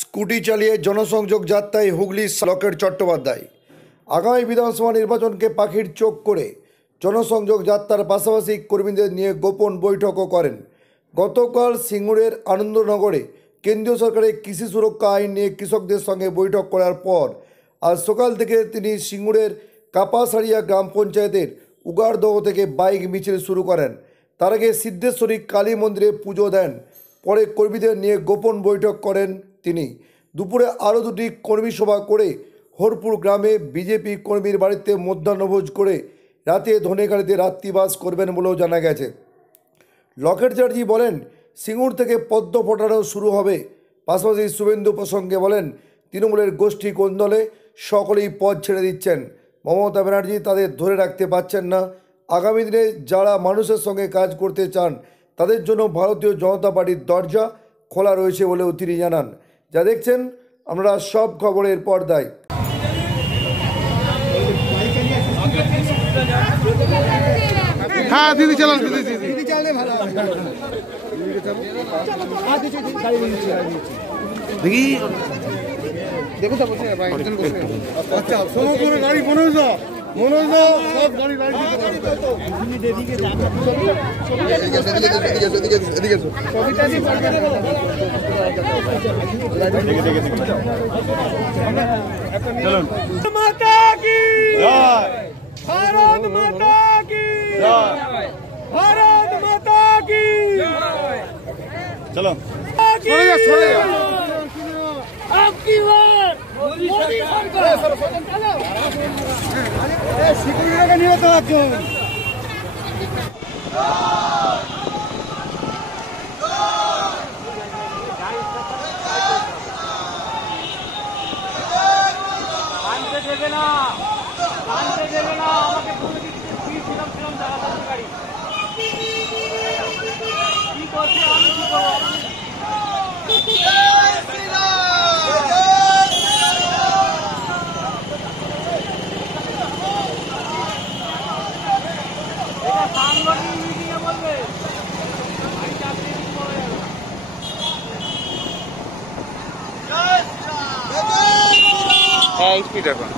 Scooty চালিয়ে জনসংযোগ যাত্রায় হুগলির লকেট চট্টোপাধ্যায়। আগামী বিধানসভা নির্বাচনকে পাখির চোখ করে জনসংযোগ যাত্রার পাশাপাশি কর্মীদের নিয়ে গোপন বৈঠকও করেন। গতকাল সিঙ্গুরের আনন্দনগরে কেন্দ্রীয় সরকারের কৃষি সুরক্ষা আইন নিয়ে কৃষকদের সঙ্গে বৈঠক করার পর আজ সকাল থেকে তিনি সিঙ্গুরের কাপাসারিয়া গ্রাম পঞ্চায়েতের উগারদহ থেকে বাইক মিছিল শুরু করেন। তার আগে সিদ্ধেশ্বরী কালী মন্দিরে পুজো দেন। পরে কর্মীদের নিয়ে গোপন বৈঠক করেন তিনি। দুপুরে আরও দুটি কর্মী সভা করে হরপুর গ্রামে বিজেপি কর্মীর বাড়িতে মধ্যাহ্নভোজ করে রাতে ধনেখালিতে রাত্রিবাস করবেন বলেও জানা গেছে। লকেট চ্যাটার্জি বলেন, সিঙ্গুর থেকে পদ্ম ফোটানো শুরু হবে। পাশাপাশি শুভেন্দু প্রসঙ্গে বলেন, তৃণমূলের গোষ্ঠী কোন্দলে সকলেই পদ ছেড়ে দিচ্ছেন। মমতা ব্যানার্জি তাদের ধরে রাখতে পারছেন না। আগামী দিনে যারা মানুষের সঙ্গে কাজ করতে চান তাদের জন্য ভারতীয় জনতা পার্টির দরজা খোলা রয়েছে বলেও তিনি জানান। যা দেখছেন আমরা সব খবরের পর্দায়। হ্যাঁ দিদি চালান, দিদি চালালে ভালো হয়। দেখি দেখো তো বসে ভাই একজন বসে। আচ্ছা সমগ্র গাড়ি মনোজ সব গাড়ি এদিকে যাবে ছবিটা দিয়ে পড়বে না বলো। চলুন। মাতা কি জয়, ভারত মাতা কি জয়, ভারত মাতা কি জয়। চলো সরে যা आपकी बात मोदी सरकार सिक्योरिटी का नियत আছে। আনতে দেবে না আমাকে বলে দিচ্ছে ছিলাম দাঁড়াতে গাড়ি কি করছে আমি কি করব। স্পিড এখন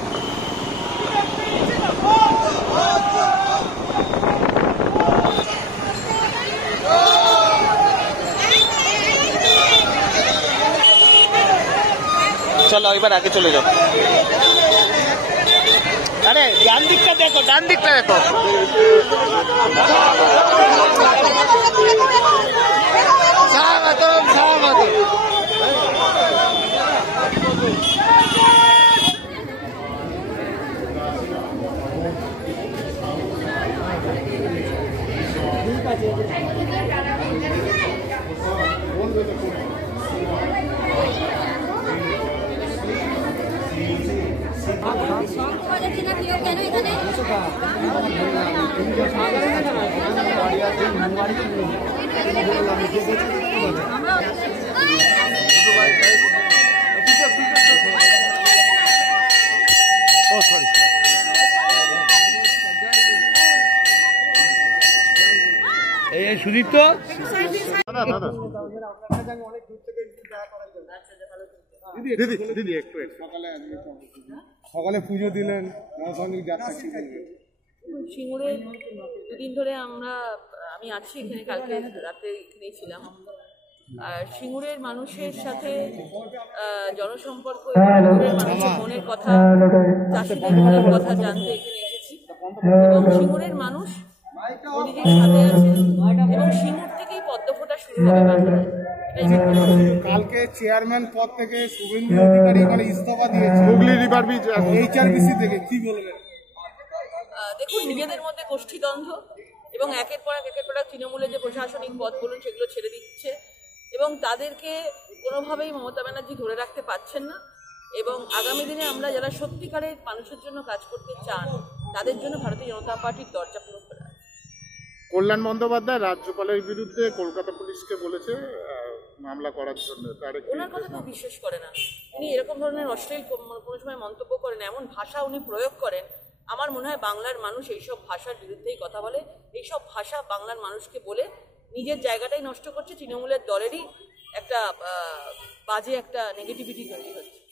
চলো এবার আগে চলে যাও। আরে ডান দিকটা দেখো, ডান দিকটা দেখো। এই সুদীপ তো দিদি একটু সকালে পুজো দিলেন, সিঙ্গুরে দুদিন ধরে আমি আছি এখানে, কালকে রাতে এখানেই ছিলাম। আর সিঙ্গুরের মানুষের সাথে জনসম্পর্ক, মানুষের মনের কথা, চাষিদের মনের কথা জানতে এখানে এসেছি। এবং সিঙ্গুরের মানুষ মোদিজির সাথে আছে এবং সিঙ্গুর থেকেই পদ্ম ফোটা শুরু হবে বাংলায়। কালকে চেয়ারম্যান পদ থেকে শুভেন্দু অধিকারী মানে ইস্তফা দিয়েছে হুগলি রিভার ব্রিজ এইচআরবিসি থেকে, কি বলবেন? দেখুন, নিজেদের মধ্যে গোষ্ঠীদ্বন্দ্ব এবং একের পর এক তৃণমূলের যে প্রশাসনিক পদ বলুন সেগুলো ছেড়ে দিচ্ছে এবং তাদেরকে কোনোভাবেই মমতা ব্যানার্জি ধরে রাখতে পারছেন না। এবং আগামী দিনে আমরা যারা সত্যিকারের মানুষের জন্য কাজ করতে চান তাদের জন্য ভারতীয় জনতা পার্টির দরজা পুরো খোলা আছে। কল্যাণ বন্দ্যোপাধ্যায় রাজ্যপালের বিরুদ্ধে কলকাতা পুলিশকে বলেছে মামলা করার জন্য। ওনার কথা কেউ বিশ্বাস করে না। উনি এরকম ধরনের অশ্লীল কোনো সময় মন্তব্য করেন, এমন ভাষা উনি প্রয়োগ করেন। আমার মনে হয় বাংলার মানুষ এইসব ভাষার বিরুদ্ধেই কথা বলে। এইসব ভাষা বাংলার মানুষকে বলে নিজের জায়গাটাই নষ্ট করছে। তৃণমূলের দলেরই একটা বাজে একটা নেগেটিভিটি তৈরি হচ্ছে।